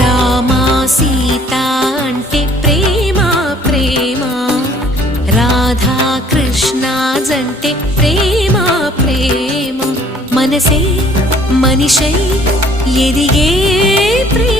రామా సీత అంటే ప్రేమ ప్రేమ, రాధా కృష్ణ జంటే ప్రేమ ప్రేమ, మనసే మనిషై ఎదిగే ప్రేమ.